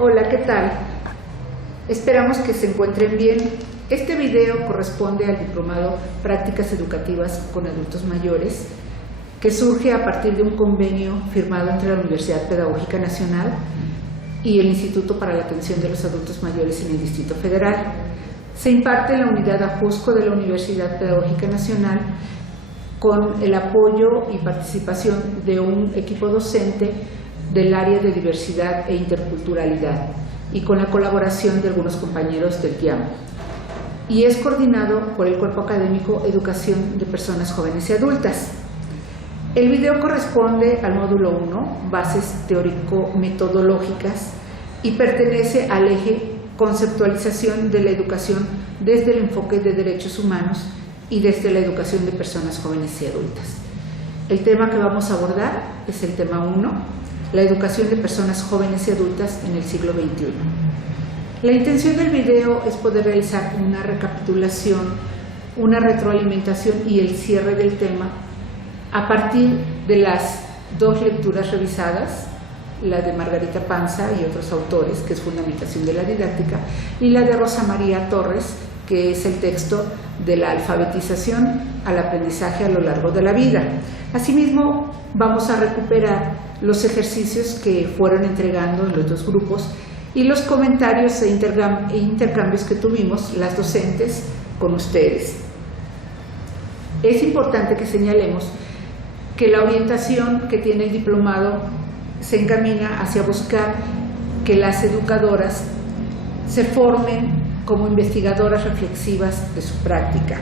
Hola, ¿qué tal? Esperamos que se encuentren bien. Este video corresponde al diplomado Prácticas Educativas con Adultos Mayores, que surge a partir de un convenio firmado entre la Universidad Pedagógica Nacional y el Instituto para la Atención de los Adultos Mayores en el Distrito Federal. Se imparte en la unidad Ajusco de la Universidad Pedagógica Nacional con el apoyo y participación de un equipo docente del área de diversidad e interculturalidad y con la colaboración de algunos compañeros del TIAM. Y es coordinado por el Cuerpo Académico Educación de Personas Jóvenes y Adultas. El video corresponde al módulo 1, Bases Teórico-Metodológicas, y pertenece al eje Conceptualización de la Educación desde el enfoque de derechos humanos y desde la educación de personas jóvenes y adultas. El tema que vamos a abordar es el tema 1, la educación de personas jóvenes y adultas en el siglo XXI. La intención del video es poder realizar una recapitulación, una retroalimentación y el cierre del tema a partir de las dos lecturas revisadas, la de Margarita Panza y otros autores, que es Fundamentación de la Didáctica, y la de Rosa María Torres, que es el texto de la alfabetización al aprendizaje a lo largo de la vida. Asimismo, vamos a recuperar los ejercicios que fueron entregando en los dos grupos y los comentarios e intercambios que tuvimos las docentes con ustedes. Es importante que señalemos que la orientación que tiene el diplomado se encamina hacia buscar que las educadoras se formen como investigadoras reflexivas de su práctica.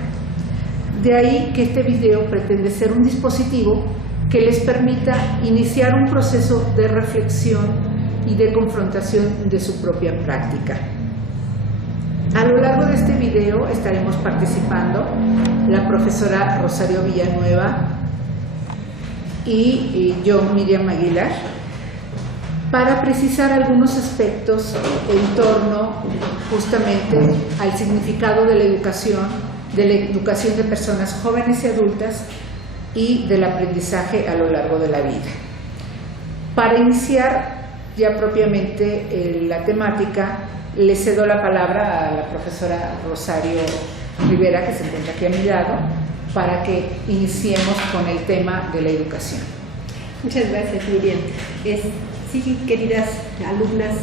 De ahí que este video pretende ser un dispositivo que les permita iniciar un proceso de reflexión y de confrontación de su propia práctica. A lo largo de este video estaremos participando la profesora Rosario Villanueva y yo, Miriam Aguilar, para precisar algunos aspectos en torno justamente al significado de la educación de personas jóvenes y adultas y del aprendizaje a lo largo de la vida. Para iniciar ya propiamente la temática, le cedo la palabra a la profesora Rosario Rivera, que se encuentra aquí a mi lado, para que iniciemos con el tema de la educación. Muchas gracias, Miriam. Sí, queridas alumnas,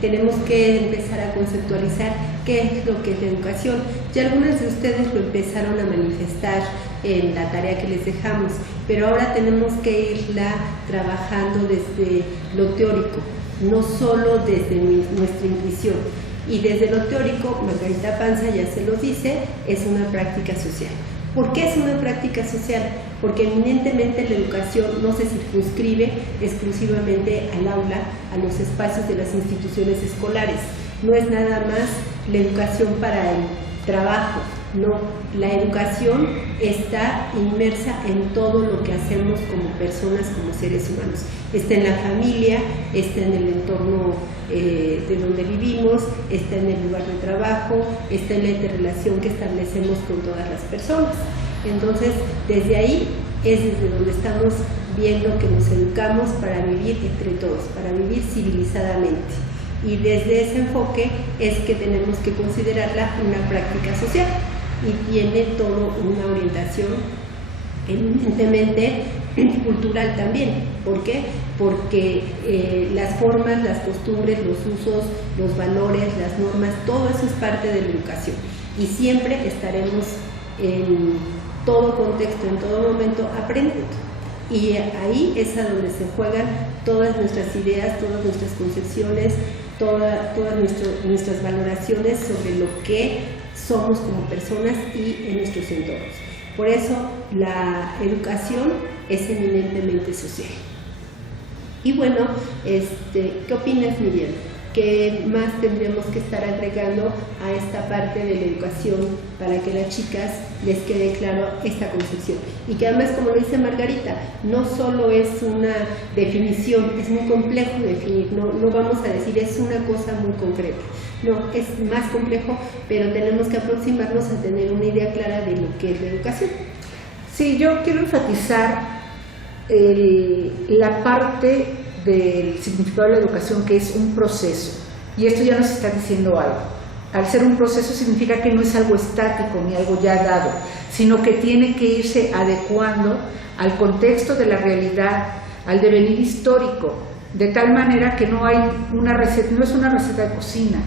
tenemos que empezar a conceptualizar qué es lo que es la educación. Ya algunas de ustedes lo empezaron a manifestar en la tarea que les dejamos, pero ahora tenemos que irla trabajando desde lo teórico, no solo desde nuestra intuición. Y desde lo teórico, Margarita Panza ya se lo dice, es una práctica social. ¿Por qué es una práctica social? Porque eminentemente la educación no se circunscribe exclusivamente al aula, a los espacios de las instituciones escolares. No es nada más la educación para el trabajo, no. La educación está inmersa en todo lo que hacemos como personas, como seres humanos. Está en la familia, está en el entorno de donde vivimos, está en el lugar de trabajo, está en la interrelación que establecemos con todas las personas. Entonces, desde ahí es desde donde estamos viendo que nos educamos para vivir entre todos, para vivir civilizadamente. Y desde ese enfoque es que tenemos que considerarla una práctica social y tiene toda una orientación eminentemente cultural también. ¿Por qué? Porque las formas, las costumbres, los usos, los valores, las normas, todo eso es parte de la educación y siempre estaremos en todo contexto, en todo momento aprendiendo. Y ahí es a donde se juegan todas nuestras ideas, todas nuestras concepciones, todas nuestras valoraciones sobre lo que somos como personas y en nuestros entornos. Por eso la educación es eminentemente social. Y bueno, ¿qué opinas, Miriam? ¿Qué más tendríamos que estar agregando a esta parte de la educación para que a las chicas les quede claro esta concepción? Y que además, como lo dice Margarita, no solo es una definición, es muy complejo definir, no vamos a decir es una cosa muy concreta, no, es más complejo, pero tenemos que aproximarnos a tener una idea clara de lo que es la educación. Sí, yo quiero enfatizar la parte del significado de la educación, que es un proceso. Y esto ya nos está diciendo algo. Al ser un proceso significa que no es algo estático ni algo ya dado, sino que tiene que irse adecuando al contexto de la realidad, al devenir histórico, de tal manera que no hay una receta, no es una receta de cocina.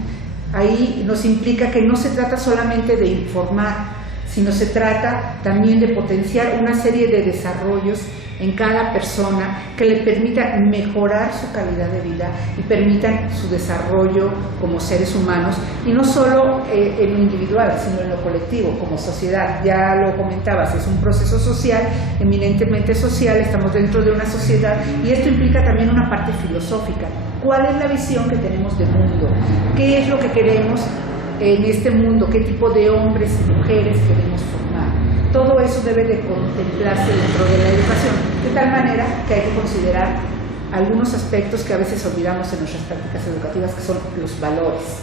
Ahí nos implica que no se trata solamente de informar, sino se trata también de potenciar una serie de desarrollos en cada persona que le permitan mejorar su calidad de vida y permitan su desarrollo como seres humanos, y no solo en lo individual, sino en lo colectivo, como sociedad. Ya lo comentabas, es un proceso social, eminentemente social, estamos dentro de una sociedad, y esto implica también una parte filosófica. ¿Cuál es la visión que tenemos del mundo? ¿Qué es lo que queremos en este mundo? ¿Qué tipo de hombres y mujeres queremos formar? Todo eso debe de contemplarse dentro de la educación, de tal manera que hay que considerar algunos aspectos que a veces olvidamos en nuestras prácticas educativas, que son los valores.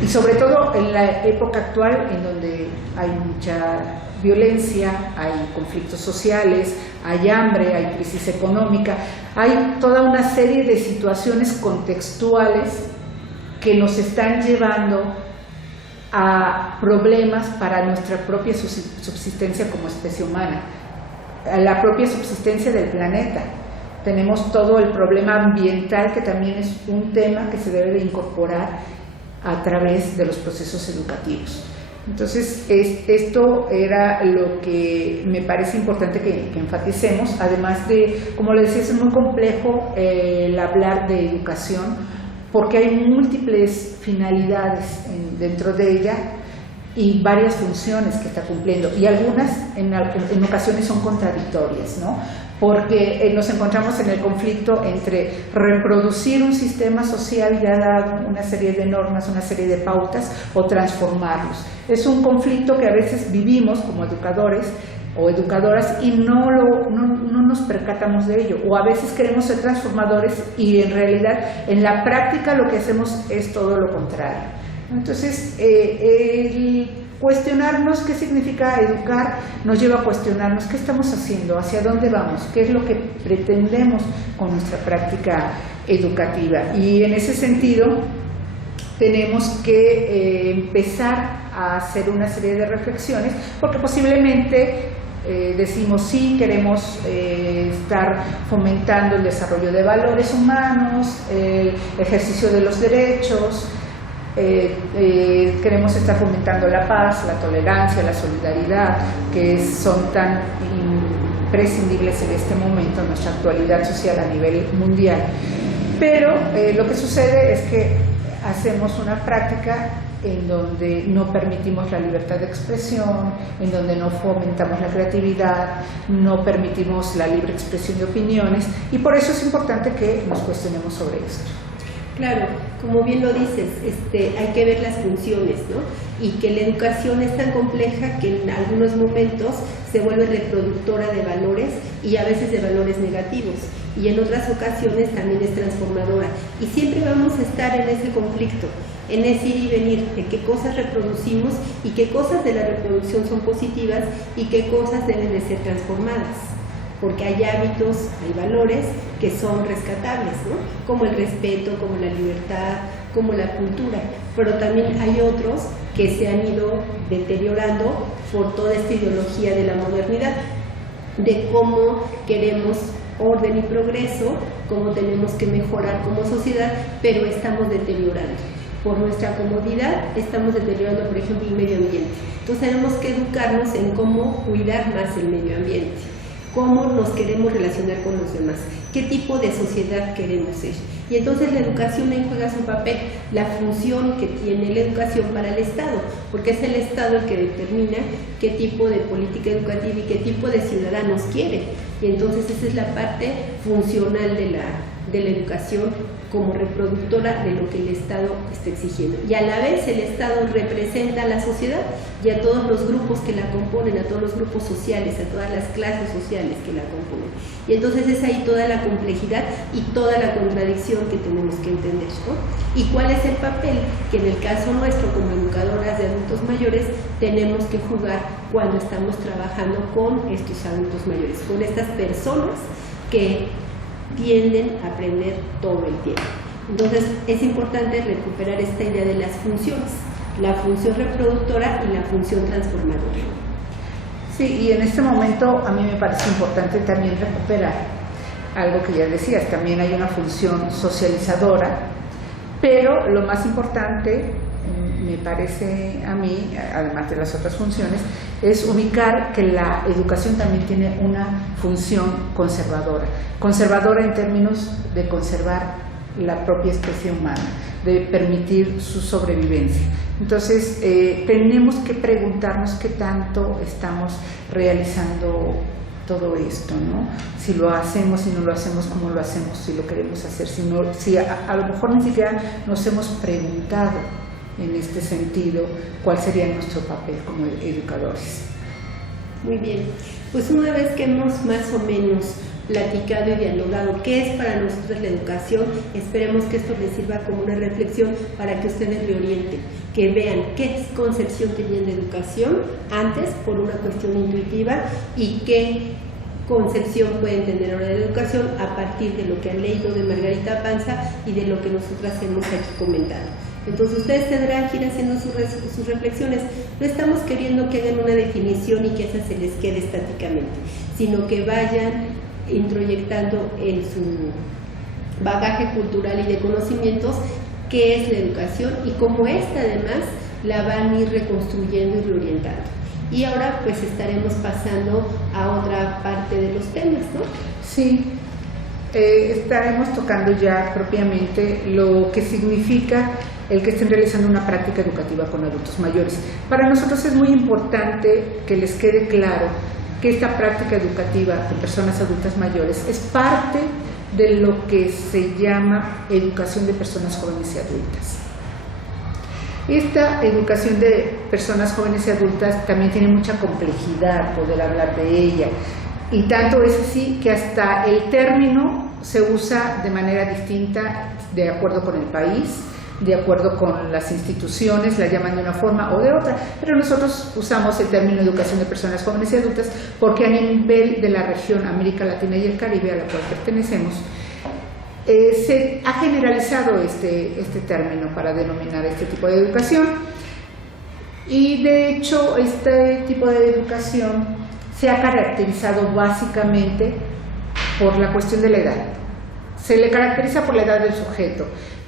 Y sobre todo en la época actual, en donde hay mucha violencia, hay conflictos sociales, hay hambre, hay crisis económica, hay toda una serie de situaciones contextuales que nos están llevando a problemas para nuestra propia subsistencia como especie humana, a la propia subsistencia del planeta. Tenemos todo el problema ambiental, que también es un tema que se debe de incorporar a través de los procesos educativos. Entonces, esto era lo que me parece importante que enfaticemos, además de, como le decía, es muy complejo el hablar de educación, porque hay múltiples finalidades dentro de ella y varias funciones que está cumpliendo, y algunas en ocasiones son contradictorias, ¿no? Porque nos encontramos en el conflicto entre reproducir un sistema social ya dado, una serie de normas, una serie de pautas, o transformarlos. Es un conflicto que a veces vivimos como educadores o educadoras y no nos percatamos de ello, o a veces queremos ser transformadores y en realidad en la práctica lo que hacemos es todo lo contrario. Entonces, el cuestionarnos qué significa educar nos lleva a cuestionarnos qué estamos haciendo, hacia dónde vamos, qué es lo que pretendemos con nuestra práctica educativa. Y en ese sentido tenemos que empezar a hacer una serie de reflexiones, porque posiblemente decimos sí, queremos estar fomentando el desarrollo de valores humanos, el ejercicio de los derechos, queremos estar fomentando la paz, la tolerancia, la solidaridad, que son tan imprescindibles en este momento, en nuestra actualidad social a nivel mundial. Pero lo que sucede es que hacemos una práctica en donde no permitimos la libertad de expresión, en donde no fomentamos la creatividad, no permitimos la libre expresión de opiniones, y por eso es importante que nos cuestionemos sobre esto. Claro, como bien lo dices, hay que ver las funciones, ¿no? Y que la educación es tan compleja que en algunos momentos se vuelve reproductora de valores y a veces de valores negativos, y en otras ocasiones también es transformadora, y siempre vamos a estar en ese conflicto, en ese ir y venir de qué cosas reproducimos y qué cosas de la reproducción son positivas y qué cosas deben de ser transformadas. Porque hay hábitos, hay valores que son rescatables, ¿no? Como el respeto, como la libertad, como la cultura, pero también hay otros que se han ido deteriorando por toda esta ideología de la modernidad, de cómo queremos orden y progreso, cómo tenemos que mejorar como sociedad, pero estamos deteriorando. Por nuestra comodidad estamos deteriorando, por ejemplo, el medio ambiente. Entonces tenemos que educarnos en cómo cuidar más el medio ambiente, cómo nos queremos relacionar con los demás, qué tipo de sociedad queremos ser. Y entonces la educación ahí juega su papel, la función que tiene la educación para el Estado, porque es el Estado el que determina qué tipo de política educativa y qué tipo de ciudadanos quiere. Y entonces esa es la parte funcional de la educación como reproductora de lo que el Estado está exigiendo. Y a la vez el Estado representa a la sociedad y a todos los grupos que la componen, a todos los grupos sociales, a todas las clases sociales que la componen. Y entonces es ahí toda la complejidad y toda la contradicción que tenemos que entender, ¿no? Y cuál es el papel que en el caso nuestro como educadoras de adultos mayores tenemos que jugar cuando estamos trabajando con estos adultos mayores, con estas personas que tienden a aprender todo el tiempo. Entonces es importante recuperar esta idea de las funciones, la función reproductora y la función transformadora. Sí, y en este momento a mí me parece importante también recuperar algo que ya decías, también hay una función socializadora, pero lo más importante, me parece a mí, además de las otras funciones, es ubicar que la educación también tiene una función conservadora en términos de conservar la propia especie humana, de permitir su sobrevivencia. Entonces, tenemos que preguntarnos qué tanto estamos realizando todo esto, ¿no? Si lo hacemos, si no lo hacemos, cómo lo hacemos, si lo queremos hacer, si a lo mejor ni siquiera nos hemos preguntado en este sentido cuál sería nuestro papel como educadores. Muy bien, pues una vez que hemos más o menos platicado y dialogado qué es para nosotros la educación, esperemos que esto les sirva como una reflexión para que ustedes reorienten, que vean qué concepción tenían de educación antes por una cuestión intuitiva y qué concepción pueden tener ahora de educación a partir de lo que han leído de Margarita Panza y de lo que nosotras hemos aquí comentado. Entonces ustedes tendrán que ir haciendo sus reflexiones. No estamos queriendo que hagan una definición y que esa se les quede estáticamente, sino que vayan introyectando en su bagaje cultural y de conocimientos qué es la educación y cómo esta además la van a ir reconstruyendo y reorientando. Y ahora pues estaremos pasando a otra parte de los temas, ¿no? Sí, estaremos tocando ya propiamente lo que significa el que estén realizando una práctica educativa con adultos mayores. Para nosotros es muy importante que les quede claro que esta práctica educativa con personas adultas mayores es parte de lo que se llama educación de personas jóvenes y adultas. Esta educación de personas jóvenes y adultas también tiene mucha complejidad poder hablar de ella, y tanto es así que hasta el término se usa de manera distinta de acuerdo con el país, de acuerdo con las instituciones, la llaman de una forma o de otra, pero nosotros usamos el término educación de personas jóvenes y adultas porque a nivel de la región América Latina y el Caribe a la cual pertenecemos, se ha generalizado este término para denominar este tipo de educación, y de hecho este tipo de educación se ha caracterizado básicamente por la cuestión de la edad. Se le caracteriza por la edad del sujeto,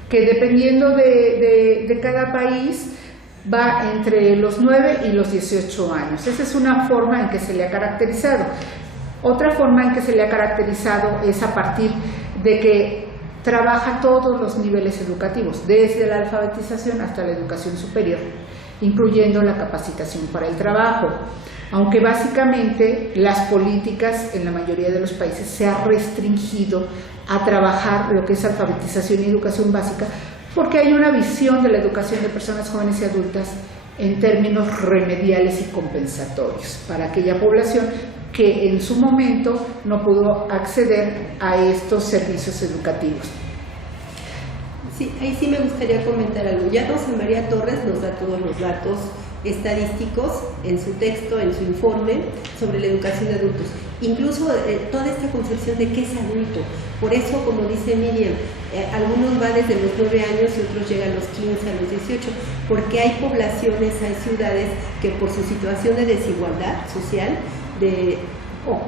que dependiendo de cada país va entre los 9 y los 18 años. Esa es una forma en que se le ha caracterizado. Otra forma en que se le ha caracterizado es a partir de que trabaja todos los niveles educativos, desde la alfabetización hasta la educación superior, incluyendo la capacitación para el trabajo, aunque básicamente las políticas en la mayoría de los países se ha restringido a trabajar lo que es alfabetización y educación básica, porque hay una visión de la educación de personas jóvenes y adultas en términos remediales y compensatorios para aquella población que en su momento no pudo acceder a estos servicios educativos. Sí, ahí sí me gustaría comentar algo. Ya Rosa María Torres nos da todos los datos estadísticos en su texto, en su informe sobre la educación de adultos, incluso toda esta concepción de qué es adulto. Por eso, como dice Miriam, algunos van desde los 9 años y otros llegan a los 15, a los 18, porque hay poblaciones, hay ciudades que por su situación de desigualdad social, de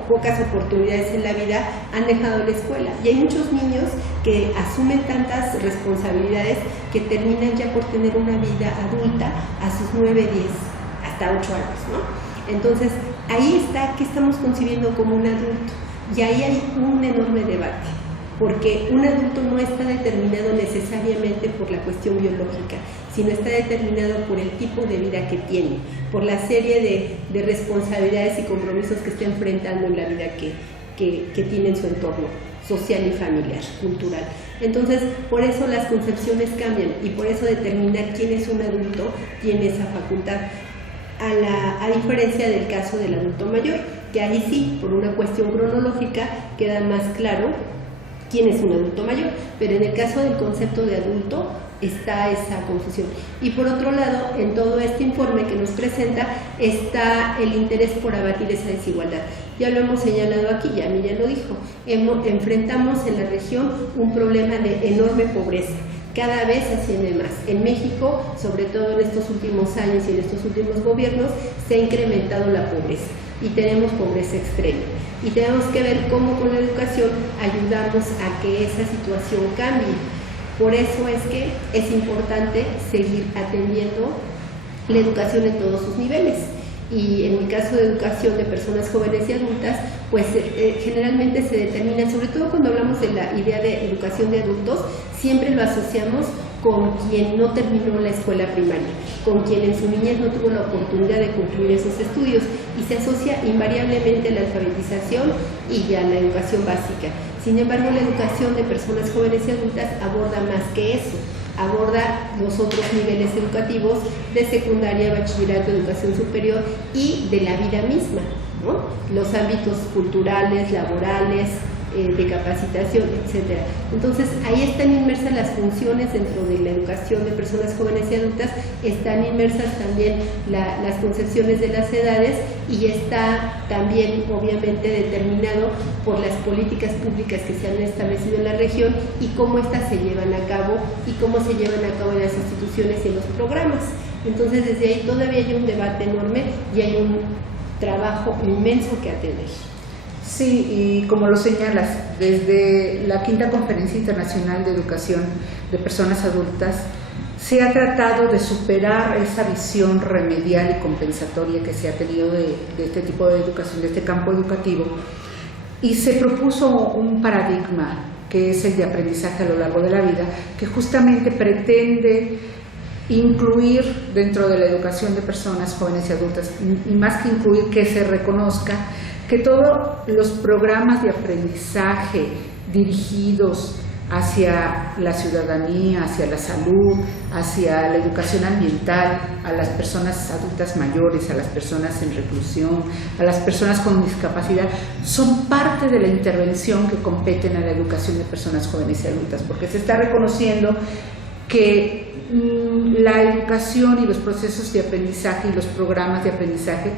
pocas oportunidades en la vida, han dejado la escuela, y hay muchos niños que asumen tantas responsabilidades que terminan ya por tener una vida adulta a sus 9, 10, hasta 8 años, ¿no? Entonces, ahí está qué estamos concibiendo como un adulto, y ahí hay un enorme debate, porque un adulto no está determinado necesariamente por la cuestión biológica, sino está determinado por el tipo de vida que tiene, por la serie de responsabilidades y compromisos que está enfrentando en la vida que tiene en su entorno social y familiar, cultural. Entonces, por eso las concepciones cambian, y por eso determinar quién es un adulto tiene esa facultad, a diferencia del caso del adulto mayor, que ahí sí, por una cuestión cronológica, queda más claro quién es un adulto mayor, pero en el caso del concepto de adulto está esa confusión. Y por otro lado, en todo este informe que nos presenta está el interés por abatir esa desigualdad. Ya lo hemos señalado aquí, ya Miriam lo dijo, enfrentamos en la región un problema de enorme pobreza, cada vez asciende más. En México, sobre todo en estos últimos años y en estos últimos gobiernos, se ha incrementado la pobreza y tenemos pobreza extrema. Y tenemos que ver cómo con la educación ayudamos a que esa situación cambie. Por eso es que es importante seguir atendiendo la educación en todos sus niveles. Y en el caso de educación de personas jóvenes y adultas, pues generalmente se determina, sobre todo cuando hablamos de la idea de educación de adultos, siempre lo asociamos con quien no terminó la escuela primaria, con quien en su niñez no tuvo la oportunidad de concluir esos estudios, y se asocia invariablemente a la alfabetización y a la educación básica. Sin embargo, la educación de personas jóvenes y adultas aborda más que eso. Aborda los otros niveles educativos de secundaria, bachillerato, educación superior y de la vida misma, ¿no? Los ámbitos culturales, laborales, de capacitación, etcétera. Entonces, ahí están inmersas las funciones dentro de la educación de personas jóvenes y adultas, están inmersas también las concepciones de las edades, y está también obviamente determinado por las políticas públicas que se han establecido en la región y cómo éstas se llevan a cabo y cómo se llevan a cabo en las instituciones y en los programas. Entonces, desde ahí todavía hay un debate enorme y hay un trabajo inmenso que atender. Sí, y como lo señalas, desde la Quinta Conferencia Internacional de Educación de Personas Adultas se ha tratado de superar esa visión remedial y compensatoria que se ha tenido de este tipo de educación, de este campo educativo, y se propuso un paradigma que es el de aprendizaje a lo largo de la vida, que justamente pretende incluir dentro de la educación de personas jóvenes y adultas, y más que incluir, que se reconozca que todos los programas de aprendizaje dirigidos hacia la ciudadanía, hacia la salud, hacia la educación ambiental, a las personas adultas mayores, a las personas en reclusión, a las personas con discapacidad, son parte de la intervención que competen a la educación de personas jóvenes y adultas, porque se está reconociendo que la educación y los procesos de aprendizaje y los programas de aprendizaje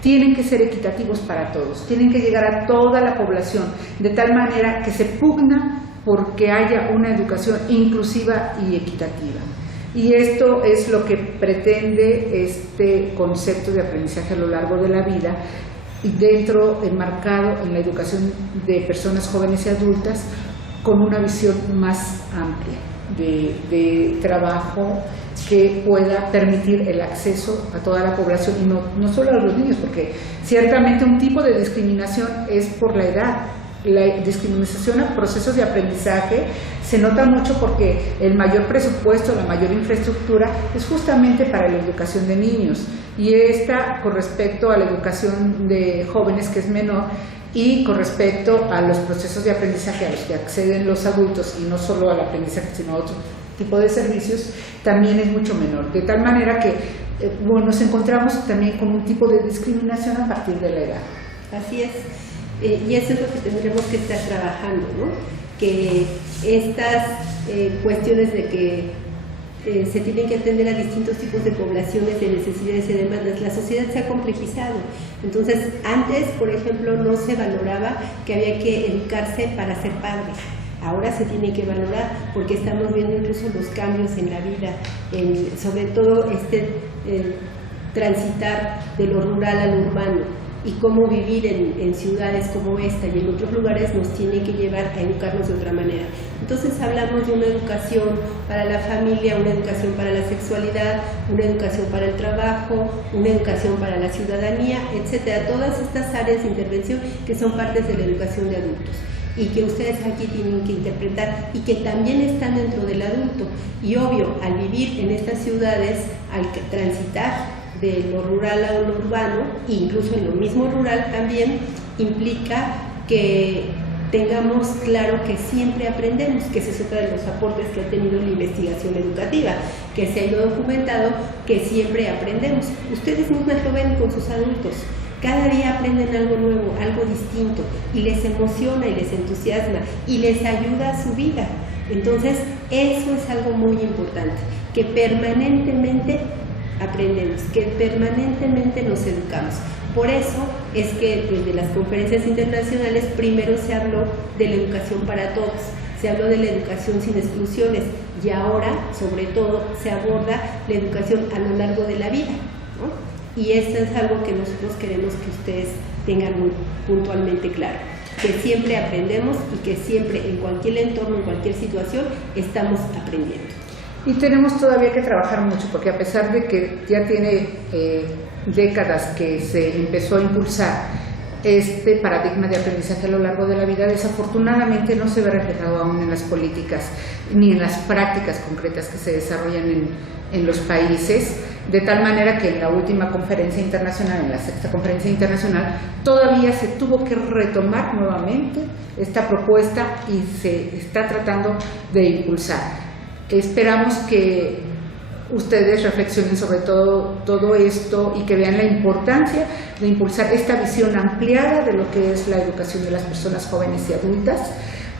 tienen que ser equitativos para todos, tienen que llegar a toda la población, de tal manera que se pugna porque haya una educación inclusiva y equitativa. Y esto es lo que pretende este concepto de aprendizaje a lo largo de la vida, y dentro, enmarcado en la educación de personas jóvenes y adultas, con una visión más amplia de trabajo que pueda permitir el acceso a toda la población, y no solo a los niños, porque ciertamente un tipo de discriminación es por la edad. La discriminación a procesos de aprendizaje se nota mucho porque el mayor presupuesto, la mayor infraestructura es justamente para la educación de niños, y esta con respecto a la educación de jóvenes, que es menor, y con respecto a los procesos de aprendizaje a los que acceden los adultos, y no solo al aprendizaje sino a otro tipo de servicios, también es mucho menor, de tal manera que nos encontramos también con un tipo de discriminación a partir de la edad. Así es, y eso es lo que tendremos que estar trabajando, ¿no? Que estas cuestiones de que se tienen que atender a distintos tipos de poblaciones, de necesidades y demandas. La sociedad se ha complejizado. Entonces, antes, por ejemplo, no se valoraba que había que educarse para ser padre. Ahora se tiene que valorar, porque estamos viendo incluso los cambios en la vida, sobre todo transitar de lo rural a lo urbano, y cómo vivir en ciudades como esta y en otros lugares nos tiene que llevar a educarnos de otra manera. Entonces hablamos de una educación para la familia, una educación para la sexualidad, una educación para el trabajo, una educación para la ciudadanía, etcétera. Todas estas áreas de intervención que son partes de la educación de adultos y que ustedes aquí tienen que interpretar y que también están dentro del adulto. Y obvio, al vivir en estas ciudades, al transitar de lo rural a lo urbano, incluso en lo mismo rural también, implica que tengamos claro que siempre aprendemos, que ese es otro de los aportes que ha tenido la investigación educativa, que se ha ido documentado, que siempre aprendemos. Ustedes mismas lo ven con sus adultos. Cada día aprenden algo nuevo, algo distinto, y les emociona y les entusiasma y les ayuda a su vida. Entonces, eso es algo muy importante, que permanentemente aprendemos, que permanentemente nos educamos. Por eso es que desde las conferencias internacionales primero se habló de la educación para todos, se habló de la educación sin exclusiones y ahora, sobre todo, se aborda la educación a lo largo de la vida, ¿no? Y esto es algo que nosotros queremos que ustedes tengan muy puntualmente claro, que siempre aprendemos y que siempre en cualquier entorno, en cualquier situación, estamos aprendiendo. Y tenemos todavía que trabajar mucho, porque a pesar de que ya tiene décadas que se empezó a impulsar este paradigma de aprendizaje a lo largo de la vida, desafortunadamente no se ve reflejado aún en las políticas ni en las prácticas concretas que se desarrollan en los países, de tal manera que en la última conferencia internacional, en la 6ª conferencia internacional, todavía se tuvo que retomar nuevamente esta propuesta y se está tratando de impulsar. Esperamos que ustedes reflexionen sobre todo esto y que vean la importancia de impulsar esta visión ampliada de lo que es la educación de las personas jóvenes y adultas,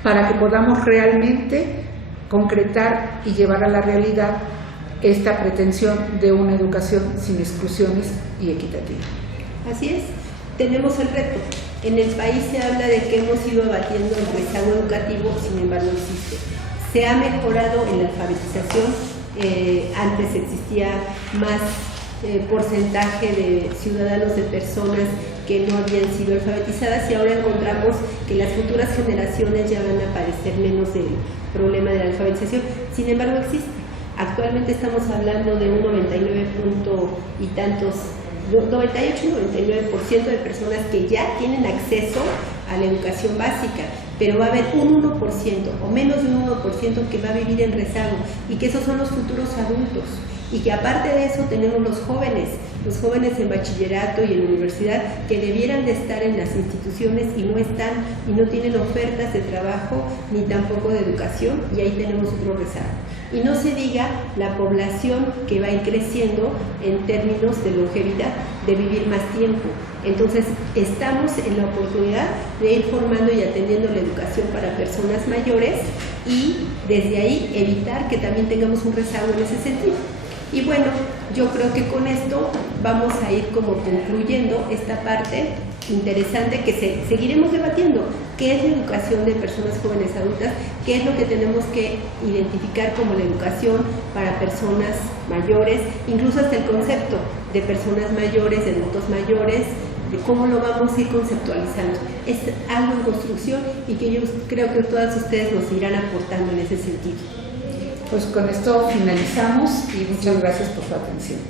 para que podamos realmente concretar y llevar a la realidad esta pretensión de una educación sin exclusiones y equitativa. Así es, tenemos el reto. En el país se habla de que hemos ido abatiendo el rezago educativo, sin embargo existe. Se ha mejorado en la alfabetización, antes existía más porcentaje de ciudadanos, de personas que no habían sido alfabetizadas, y ahora encontramos que las futuras generaciones ya van a padecer menos del problema de la alfabetización. Sin embargo existe. Actualmente estamos hablando de un 98-99% de personas que ya tienen acceso a la educación básica, pero va a haber un 1% o menos de un 1% que va a vivir en rezago, y que esos son los futuros adultos, y que aparte de eso tenemos los jóvenes en bachillerato y en universidad, que debieran de estar en las instituciones y no están, y no tienen ofertas de trabajo ni tampoco de educación, y ahí tenemos otro rezago. Y no se diga la población que va a ir creciendo en términos de longevidad, de vivir más tiempo. Entonces estamos en la oportunidad de ir formando y atendiendo la educación para personas mayores, y desde ahí evitar que también tengamos un rezago en ese sentido. Y bueno, yo creo que con esto vamos a ir como concluyendo esta parte interesante que seguiremos debatiendo. ¿Qué es la educación de personas jóvenes adultas? ¿Qué es lo que tenemos que identificar como la educación para personas mayores? Incluso hasta el concepto de personas mayores, de adultos mayores, de cómo lo vamos a ir conceptualizando. Es algo en construcción y que yo creo que todas ustedes nos irán aportando en ese sentido. Pues con esto finalizamos y muchas gracias por su atención.